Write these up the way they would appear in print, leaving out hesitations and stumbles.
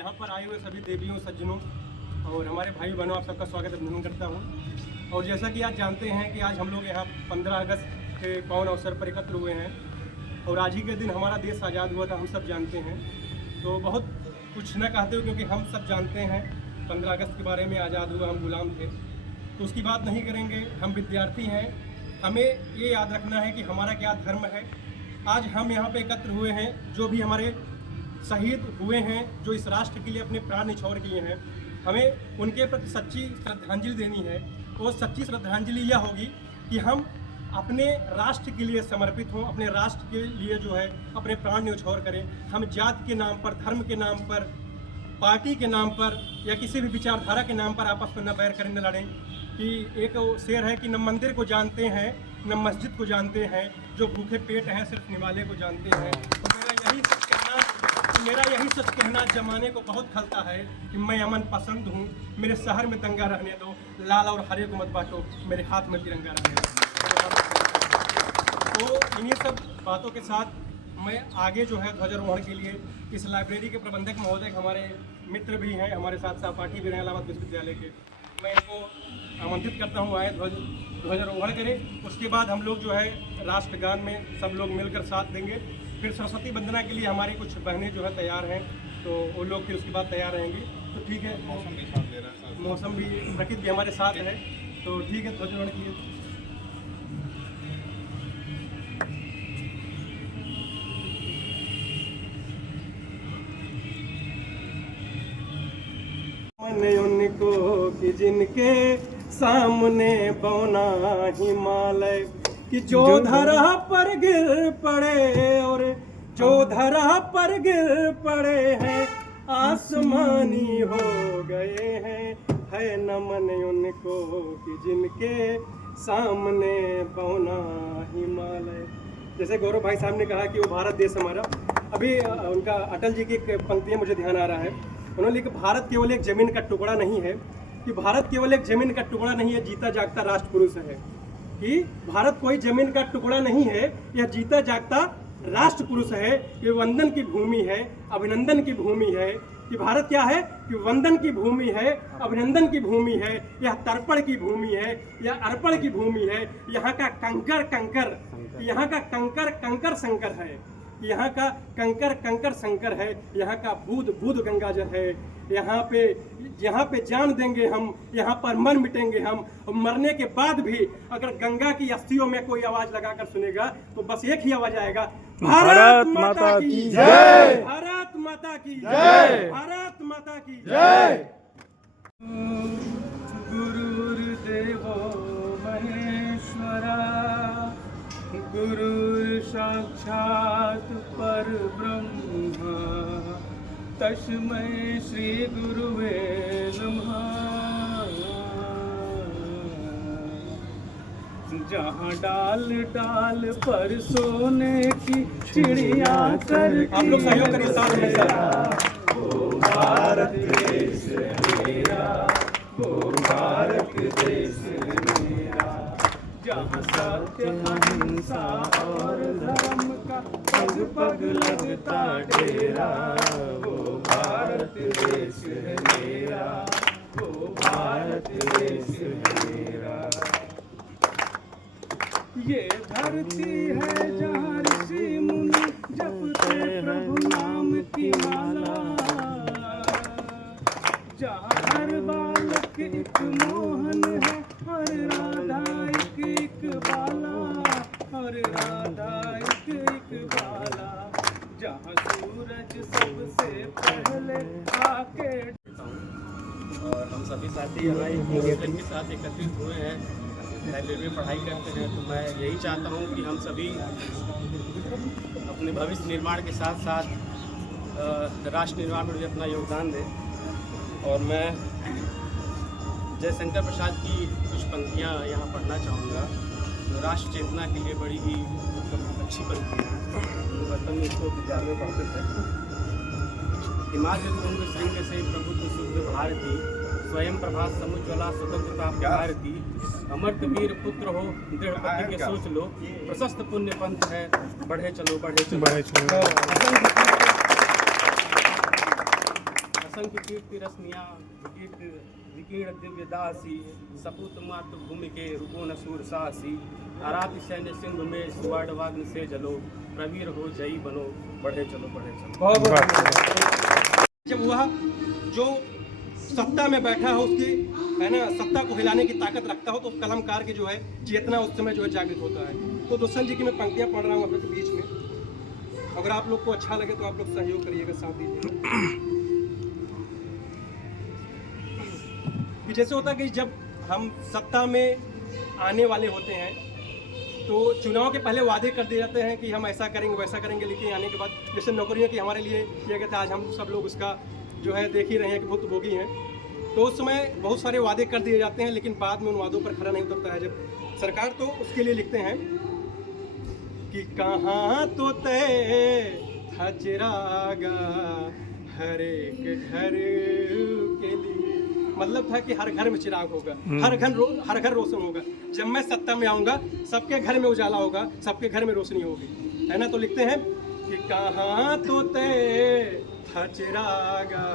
यहाँ पर आए हुए सभी देवियों सज्जनों और हमारे भाई बहनों, आप सबका स्वागत अभिनंदन करता हूँ। और जैसा कि आज जानते हैं कि आज हम लोग यहाँ 15 अगस्त के पावन अवसर पर एकत्र हुए हैं और आज ही के दिन हमारा देश आज़ाद हुआ था, हम सब जानते हैं। तो बहुत कुछ न कहते हो क्योंकि हम सब जानते हैं 15 अगस्त के बारे में, आज़ाद हुआ, हम गुलाम थे, तो उसकी बात नहीं करेंगे। हम विद्यार्थी हैं, हमें ये याद रखना है कि हमारा क्या धर्म है। आज हम यहाँ पे एकत्र हुए हैं, जो भी हमारे शहीद हुए हैं, जो इस राष्ट्र के लिए अपने प्राण निछावर किए हैं, हमें उनके प्रति सच्ची श्रद्धांजलि देनी है। तो सच्ची श्रद्धांजलि यह होगी कि हम अपने राष्ट्र के लिए समर्पित हों, अपने राष्ट्र के लिए जो है अपने प्राण न्यौछावर करें। हम जाति के नाम पर, धर्म के नाम पर, पार्टी के नाम पर या किसी भी विचारधारा के नाम पर आपस में न बैर करें, न लड़ें। कि एक शेर है कि न मंदिर को जानते हैं न मस्जिद को जानते हैं, जो भूखे पेट हैं सिर्फ निवाले को जानते हैं। तो मेरा यही सच कहना जमाने को बहुत खलता है कि मैं अमन पसंद हूँ। मेरे शहर में दंगा रहने दो, लाल और हरे को मत बांटो, मेरे हाथ में तिरंगा रहने दो। तो इन्हीं सब बातों के साथ मैं आगे जो है ध्वजारोहण के लिए इस लाइब्रेरी के प्रबंधक महोदय, हमारे मित्र भी हैं, हमारे साथ सहपाठी भी रहे इलाहाबाद विश्वविद्यालय के, मैं इनको आमंत्रित करता हूँ आए ध्वजारोहण करें। उसके बाद हम लोग जो है राष्ट्रगान में सब लोग मिलकर साथ देंगे। फिर सरस्वती वंदना के लिए हमारी कुछ बहनें जो है तैयार हैं, तो वो लोग फिर उसके बाद तैयार रहेंगी। तो ठीक है, मौसम भी साथ दे रहा है, मौसम भी, प्रकृति भी हमारे साथ है, तो ठीक है, ध्वजारोहण कीजिए। मैंने उनको कि जिनके सामने बौना हिमालय, कि जो धरा पर गिर पड़े और जो धरा पर गिर पड़े हैं आसमानी हो गए हैं। है नमन उनको कि जिनके सामने बौना हिमालय। जैसे गौरव भाई साहब ने कहा कि वो भारत देश हमारा, अभी उनका अटल जी की एक पंक्तियाँ मुझे ध्यान आ रहा है। उन्होंने लिखा, भारत केवल एक जमीन का टुकड़ा नहीं है, कि भारत केवल एक जमीन का टुकड़ा नहीं है, जीता जागता राष्ट्र पुरुष है। कि भारत कोई जमीन का टुकड़ा नहीं है, यह जीता जागता राष्ट्र पुरुष है। ये वंदन की भूमि है, अभिनंदन की भूमि है। कि भारत क्या है कि वंदन की भूमि है, अभिनंदन की भूमि है, यह तर्पण की भूमि है, यह अर्पण की भूमि है। यहाँ का कंकर कंकर, यहाँ का कंकर कंकर शंकर है, यहाँ का कंकर कंकर शंकर है, यहाँ का बूंद बूंद गंगाजल है। यहाँ पे जान देंगे हम, यहाँ पर मर मिटेंगे हम। और मरने के बाद भी अगर गंगा की अस्थियों में कोई आवाज लगाकर सुनेगा तो बस एक ही आवाज आएगा, भारत माता की जय, भारत माता की जय, भारत माता की जय। गुरुर्देवो महेश्वरा, गुरुर् साक्षात् परब्रह्म, तस्मै श्री गुरुवे नमः। जहाँ डाल डाल पर सोने की चिड़िया करती, आप लोग सहयोग करिए साथ में सर। वो भारत देश मेरा, वो भारत देश मेरा, जहाँ सत्य अहिंसा और धर्म का पग पग लगता डेरा। वो भारत देश है मेरा, वो भारत देश है मेरा। ये धरती है जहाँ ऋषि मुनि जपते प्रभु नाम की माला, जहाँ हर बालक एक मोहन है, हर राधा एक बाला, हर राधा एक बाला, जहाँ सूरज सबसे पहले आके। और हम सभी साथी यहाँ निवेदन के साथ एकत्रित हुए हैं, लाइब्रेरी में पढ़ाई करते हैं। तो मैं यही चाहता हूँ कि हम सभी अपने भविष्य निर्माण के साथ साथ राष्ट्र निर्माण में भी अपना योगदान दें। और मैं जयशंकर प्रसाद की कुछ पंक्तियाँ यहाँ पढ़ना चाहूँगा, जो राष्ट्र चेतना के लिए बड़ी ही अच्छी पंक्तियाँ हैं। बचपन में इसको विद्यालय में पढ़ते थे। हिमाचल कुंभ श्रृंग से प्रभुत्व शुद्ध भारती, स्वयं प्रभा समुज्ज्वला स्वतंत्रता भारती। अमर्त वीर पुत्र हो, दृढ़ प्रतिज्ञ सोच लो, प्रशस्त पुण्य पंथ है, बढ़े चलो बढ़े चलो। असंख्य कीर्ति रश्मियाँ विकीर्ण दिव्य दासी सपूत मातृभूमि के रुको न सूर साहसी आराति सैन्य सिंह में सुवर्णवाग्न से जलो प्रवीर हो जयी बनो बढ़े चलो बढ़े चलो। जब वह जो सत्ता में बैठा हो उसकी है ना सत्ता को हिलाने की ताकत रखता हो तो उस कलमकार की जो है चेतना उस समय जो है जागृत होता है। तो दुष्यंत जी की मैं पंक्तियाँ पढ़ रहा हूँ आप लोग के बीच में, अगर आप लोग को अच्छा लगे तो आप लोग सहयोग करिएगा, साथ दीजिएगा। कि जैसे होता है कि जब हम सत्ता में आने वाले होते हैं तो चुनाव के पहले वादे कर दिए जाते हैं कि हम ऐसा करेंगे वैसा करेंगे, लेकिन आने के बाद जैसे नौकरियों की हमारे लिए किया गया था, आज हम सब लोग उसका जो है देख ही रहे हैं कि भुक्तभोगी हैं। तो उस समय बहुत सारे वादे कर दिए जाते हैं लेकिन बाद में उन वादों पर खरा नहीं उतरता है। जब सरकार तो उसके लिए लिखते हैं कि कहाँ तो तय था चिरागा हर एक घर के लिए, मतलब था कि हर घर में चिराग होगा, हर घर रोशन होगा। जब मैं सत्ता में आऊँगा सबके घर में उजाला होगा, सबके घर में रोशनी होगी, है ना। तो लिखते हैं कि कहाँ तो तय था चिरागा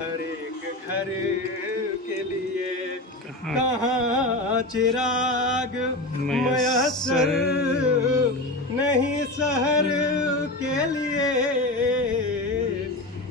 हर एक घर के लिए, कहाँ चिराग मयसर नहीं शहर के लिए,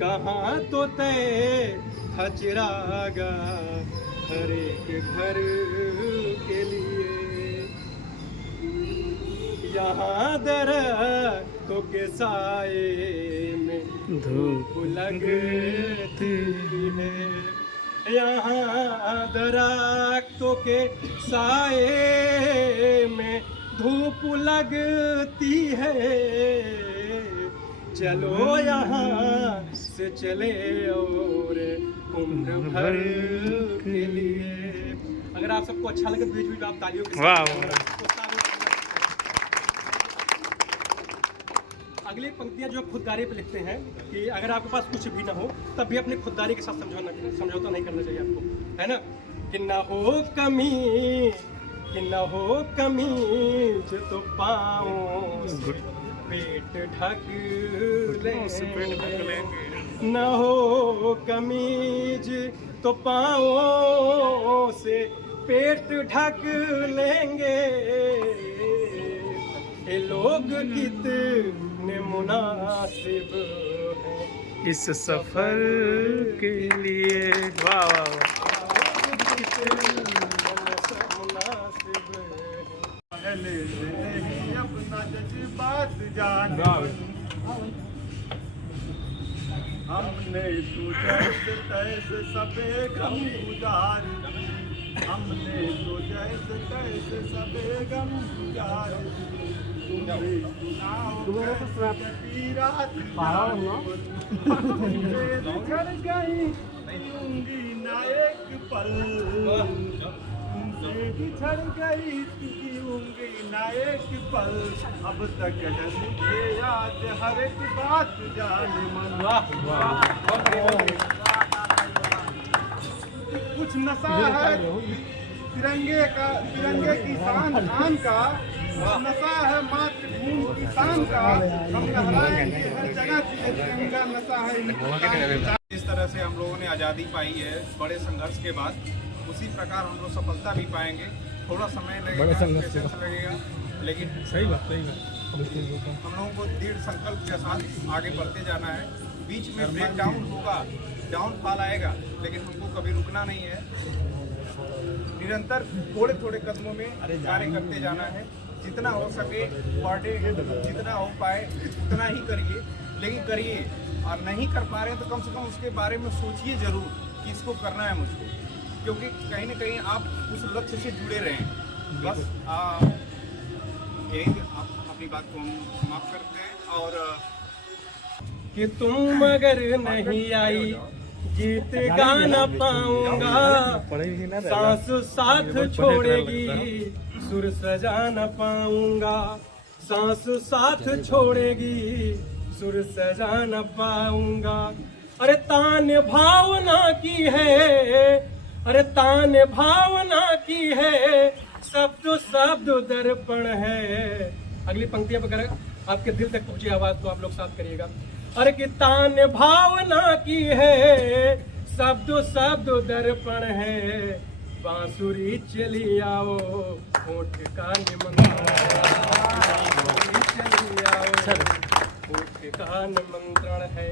कहाँ तो तय था चिरागा हर एक घर के लिए। यहाँ दरख्तों के साए में धूप लगती है, यहाँ दरख्तों के साए में धूप लगती है, चलो यहाँ से चले और उम्र भर के लिए। अगर आप सबको अच्छा लगे तो बीच बीच आप तालियों के साथ अगली पंक्तियां जो खुददारी पे लिखते हैं कि अगर आपके पास कुछ भी ना हो तब भी अपनी खुददारी के साथ समझौता नहीं करना चाहिए आपको, है ना। कि ना हो कमीज तो पाँव से पेट ढक लेंगे, ना हो कमीज तो पाँव से पेट ढक लेंगे, ये लोग कितने मुनासिब हैं इस सफर के लिए। वाह वाह पहले से नहीं अपना जज्बात जाना, हमने तो जैसे तैसे सबे गम गुजार, हमने तो जैसे तैसे सबे गम गुजार, गई ना एक पल बिछड़ गई उंगली ना एक पल, अब तक है मुझे याद हर एक बात जाने मन। कुछ नशा है तिरंगे की शान का, नशा है मातृभूमि की शान का, हम लहराएंगे हर जगह तिरंगा, नशा है। जिस तरह से हम लोगों ने आज़ादी पाई है बड़े संघर्ष के बाद, उसी प्रकार हम लोग सफलता भी पाएंगे। थोड़ा समय लगेगा, पेशेंस लगेगा, लेकिन सही बात हम लोगों को दृढ़ संकल्प के साथ आगे बढ़ते जाना है। बीच में ब्रेक डाउन होगा, डाउनफॉल आएगा, लेकिन हमको कभी रुकना नहीं है। निरंतर थोड़े थोड़े कदमों में कार्य करते जाना है। जितना हो सके पर डे जितना हो पाए उतना ही करिए, लेकिन करिए। और नहीं कर पा रहे हैं तो कम से कम उसके बारे में सोचिए ज़रूर कि इसको करना है मुझको, क्योंकि कहीं ना कहीं आप उस लक्ष्य से जुड़े रहें। बस यही आप अपनी बात को हम समाप्त करते हैं। और कि तुम अगर नहीं आई गीत गा न पाऊंगा, सांस साथ छोड़ेगी सुर सजा न पाऊंगा, सांस साथ छोड़ेगी सुर सजा न पाऊंगा। अरे तान भावना की है, अरे तान भावना की है, शब्द दर्पण है। अगली पंक्तियां वगैरह आपके दिल तक पहुंची आवाज तो आप लोग साथ करिएगा। अरे कि तान भावना की है, शब्द शब्द दर्पण है, बांसुरी चली आओ होठ का निमंत्रण, चली आओ होठ का निमंत्रण है।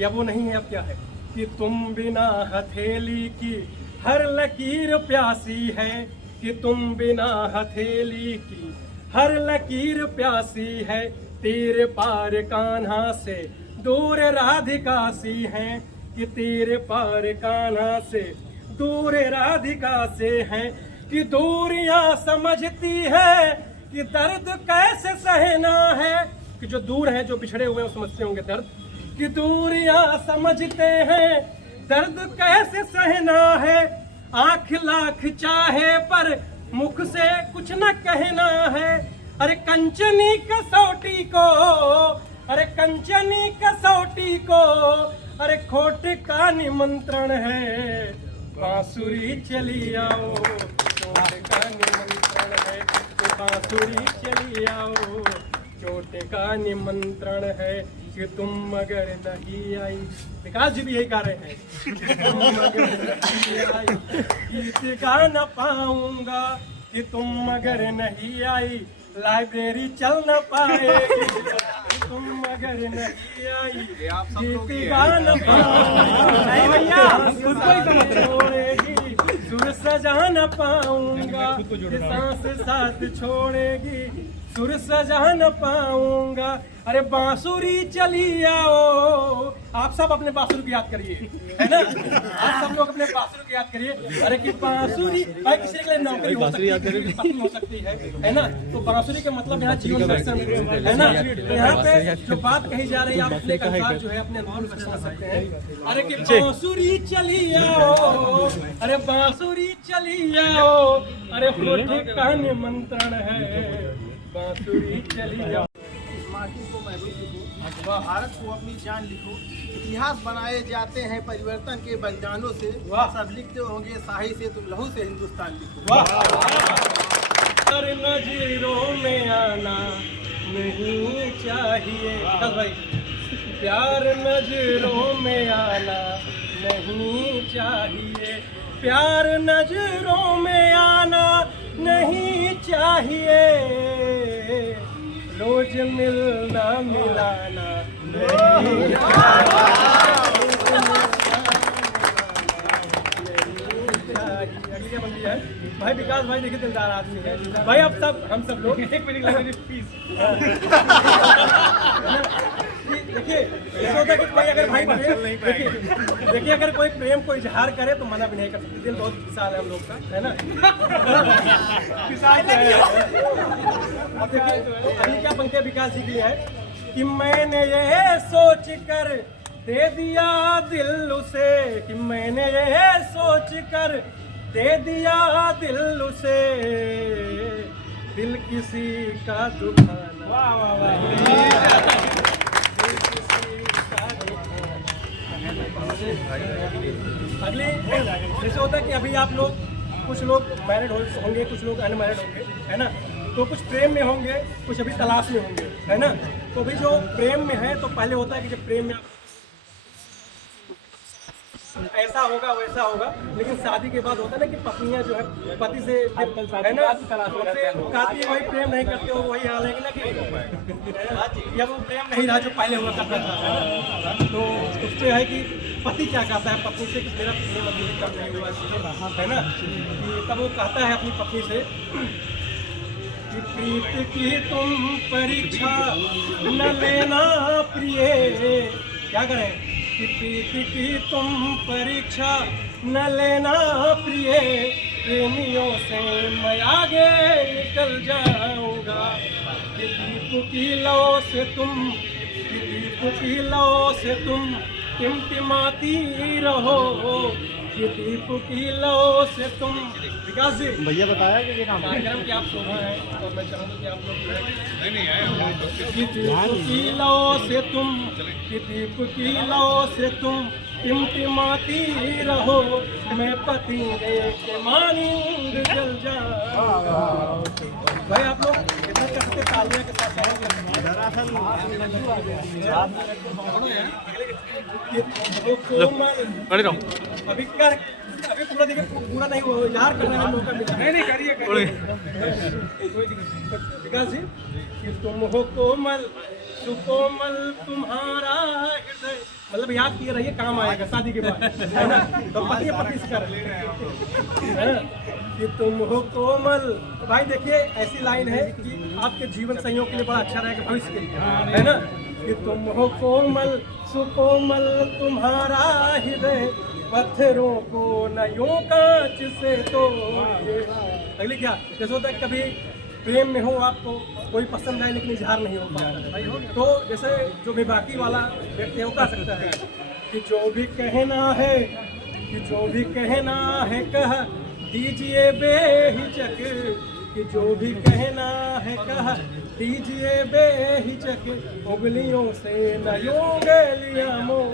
या वो नहीं है, अब क्या है कि तुम बिना हथेली की हर लकीर प्यासी है, कि तुम बिना हथेली की हर लकीर प्यासी है, तेरे पार कान्हा से दूर राधिका सी है, कि तेरे पार कान्हा से दूर राधिका से है, कि दूरियां समझती है कि दर्द कैसे सहना है, कि जो दूर है, जो बिछड़े हुए हैं, समझते होंगे दर्द, कि दूरियां समझते हैं दर्द कैसे सहना है, आंख लाख चाहे पर मुख से कुछ न कहना है। अरे कंचनी कसौटी को, अरे कंचनी कसौटी को, अरे खोट का निमंत्रण है, बांसुरी चली आओ चोट का निमंत्रण है, तो बांसुरी चली आओ चोट का निमंत्रण है, कि तुम अगर नहीं आई, विकास जी भी यही गा रहे हैं, तुम अगर नहीं आई गीत गा न पाऊंगा, कि तुम अगर नहीं आई लाइब्रेरी चल न पाएगी, तुम अगर नहीं आई गीत गा न पाऊंगा, नहीं भैया छोड़ेगी सुर सजा न पाऊंगा, सांस साथ छोड़ेगी सुर सजा न पाऊंगा। अरे बांसुरी चली आओ, आप सब अपने बांसुरी की याद करिए, है ना, आप सब लोग अपने बांसुरी की याद करिए। अरे कि बांसुरी भाई किसी के लिए नौकरी हो सकती है, पत्नी हो सकती है ना, तो बांसुरी का मतलब यहाँ जीवन दर्शन है ना। तो यहाँ पे जो बात कही जा रही है, आप अपने अनुसार जो है अपने अनुभव से समझ सकते हैं। अरे कि बांसुरी चली आओ, अरे बांसुरी चली आओ, अरे होठ का निमंत्रण है, बांसुरी चली आओ। माटी को महबूब लिखो, भारत को अपनी जान लिखो, इतिहास बनाए जाते हैं परिवर्तन के बलिदानों से, सब लिखते होंगे शाही से, तुम लहू से हिंदुस्तान लिखो। हर नजरों में आना नहीं चाहिए, बस भाई प्यार नजरों में आना नहीं चाहिए, प्यार नजरों में आना नहीं चाहिए, रोज मिलना मिलाना नहीं चाहिए। भाई विकास भाई देखिए दिलदार आदमी है भाई, अब सब हम सब लोग एक मिनट लगे प्लीज। देखिए ऐसा होता है कि भाई अगर भाई देखिए अगर कोई प्रेम को इजहार करे तो मना भी नहीं कर सकते, दिल बहुत विशाल है हम लोग का, है ना। अब देखिए तो अभी क्या पंक्ति विकास जी की है कि मैंने ये सोच कर दे दिया दिल उसे, कि मैंने ये सोच कर दे दिया दिल उसे, दिल किसी का दुखाना। वाह वाह वाह। अगली जैसे होता है कि अभी आप लोग कुछ लोग मैरिड होंगे, कुछ लोग अनमैरिड होंगे, है ना, तो कुछ प्रेम में होंगे, कुछ अभी तलाश में होंगे, है ना। तो अभी जो प्रेम में है तो पहले होता है कि जब प्रेम में ऐसा होगा वैसा होगा, लेकिन शादी के बाद होता है ना कि पत्नियां जो है पति से है ना कहती है वही प्रेम नहीं करते हो, वही हाल है कि ना कि जब वो प्रेम नहीं रहा जो पहले हुआ करता था, तो उससे है कि पति क्या कहता है पत्नी से कि मेरा प्रेम अभी कम नहीं हुआ, है ना, कि तब वो कहता है अपनी पत्नी से कि प्रीत की तुम परीक्षा न लेना प्रिय, क्या करें कि प्रीत की तुम परीक्षा न लेना प्रिय, प्रेमियों से मैं आगे निकल जाऊंगा, कि दीप की लौ से तुम, कि दीप की लौ से तुम टिमटिमाती रहो, कि दीप की लौ से तुम। विकास जी भैया बताया कि कार्यक्रम की आप शोभा है और मैं चाहूँगा कि आप लोग कि दीप की लौ से तुम, कि दीप की लौ से तुम टिमटिमाती रहो, मैं पति के मानिंद जल जाऊं। भाई आप लोग कर सकते हैं, तालियां के साथ सहयोग कर सकते हैं। खड़े रहो। अभी पूरा देखिए, पूरा नहीं हुआ, यार करने का मौका मिला। नहीं करिए विकास जी, कि तुम हो कोमल सुकोमल तुम्हारा हृदय, मतलब याद किए रहिए, काम आएगा शादी के बाद, है ना? तो पति पति से कर कि तुम हो कोमल। तो भाई देखिए, ऐसी लाइन है कि आपके जीवन संयोग के लिए बड़ा अच्छा रहेगा, भविष्य के लिए, है ना? कि तुम हो कोमल सुकोमल तुम्हारा हृदय, पत्थरों को नयों कांच से तोड़िए। अगली क्या, जैसे होता है कभी प्रेम में हो, आपको कोई पसंद आए लेकिन इजहार नहीं हो पाता, तो जैसे जो बेबाकी वाला व्यक्ति है वो कह सकता है कि जो भी कहना है, कि जो भी कहना है कह दीजिए बेहिचक, कि जो भी कहना है कह दीजिए बेहिचक, उंगलियों से नयोंगे लिया मोह।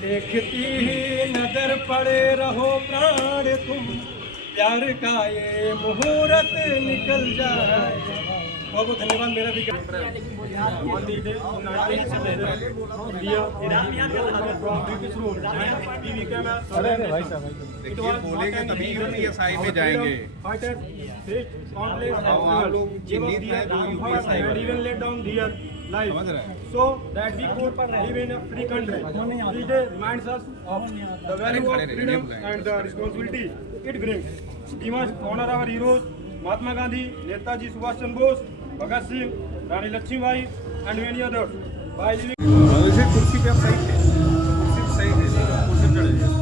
देखती ही नजर पड़े रहो प्राण तुम, प्यार का ये मुहूर्त निकल जाए। बहुत बहुत धन्यवाद। मेरा भी देखिए, बोलेंगे तभी यूपीएसआई में जाएंगे। आप लोग चिन्हित हैं जो यूपीएसआई समझ रहे हैं। So that we could live in a free country. Each day reminds us of the value of freedom and the responsibility it brings. We must honor our heroes, Mahatma Gandhi, Netaji Subhash Chandra Bose, Bhagat Singh, Rani Lakshmibai, and many others. By living. कुर्सी पे आप सही थे, कुर्सी पे सही थे, कुर्सी पे चढ़े।